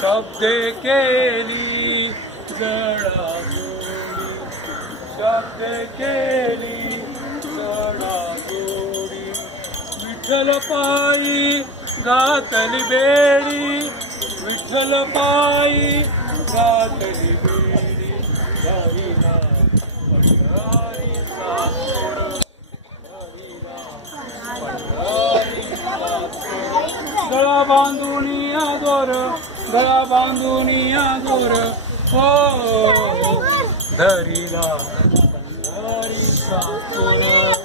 शब्दे केली जडाजोडी, शब्दे केली जडाजोडी. विठ्ठल पायी घातली बेडी, विठ्ठल पायी घातली बेडी. हरिला पंढरीचा सोड, हरिला पंढरीचा सोड. गळा बांधून या दोर, गळा बांधून या दोर, हो धरिला पंढरीचा सोड.